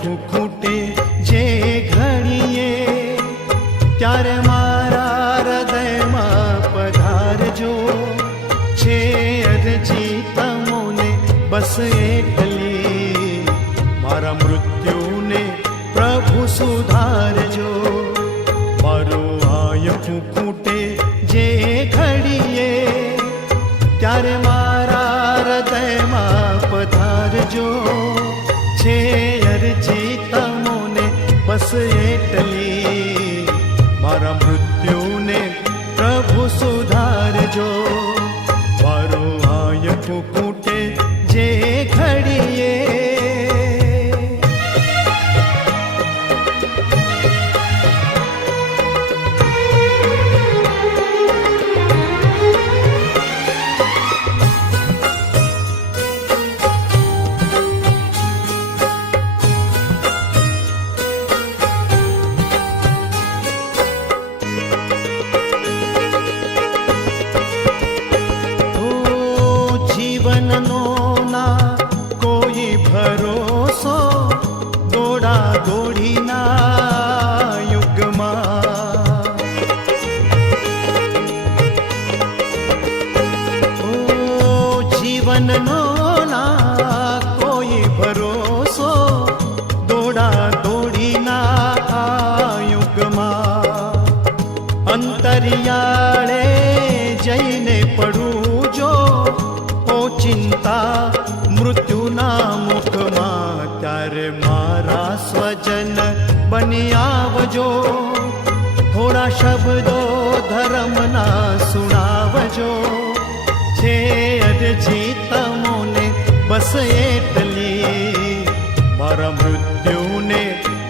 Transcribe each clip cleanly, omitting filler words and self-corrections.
ખૂટે જે ઘડીએ, ત્યારે મારા હૃદયમાં પધારજો. છે અરજી તમોને બસ એટલી, મારા મૃત્યુને પ્રભુ સુધારજો. મારું આયખું ખૂટે જે ઘડીએ, ત્યારે મારા હૃદયમાં પધારજો. છે અરજી તમોને બસ એટલી, મારા મૃત્યુને પ્રભુ સુધારજો. મારું આયખું ખૂટે જે ઘડીએ. જીવનનો ના કોઈ ભરોસો, દોડા દોડીના યુગમાં. જીવનનો ના કોઈ ભરોસો, દોડા દોડીના યુગમાં. અંતરિયાળે જઈને પડું જો ચિંતા મૃત્યુના મુખમાં, ત્યારે મારા સ્વજન બની આવજો. થોડા શબ્દો ધર્મના સુણાવજો. છે અરજી તમોને બસ એટલી, મારા મૃત્યુને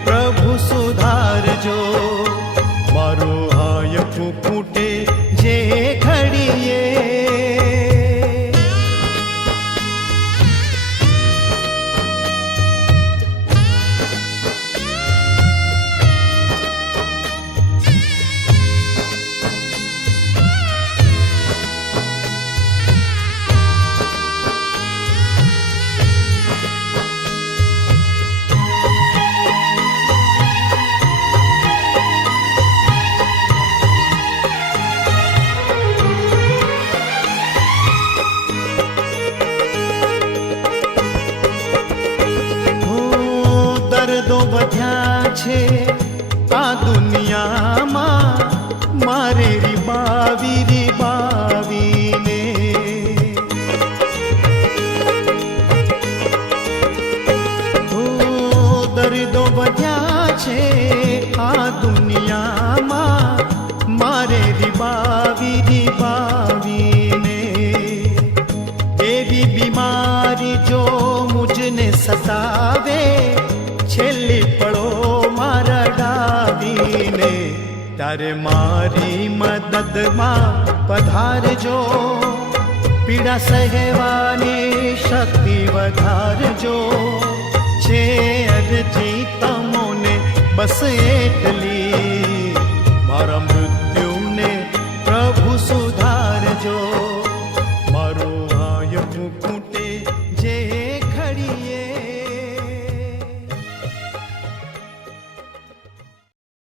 પ્રભુ સુધારજો. મારું આયખું ખૂટે જે ઘડીએ. દર્દો વધ્યા છે આ દુનિયામાં, મારે રીબાવીને. દર્દો વધ્યા છે આ દુનિયામાં, મારે રીબાવીને. એવી બીમારી જો મુજને સતાવે, છેલ્લી પળો મારા ડાવીને, ત્યારે મારી મદદમાં પધારજો. પીડા સહેવાની શક્તિ વધારજો. છે અરજી તમોને બસ એટલી,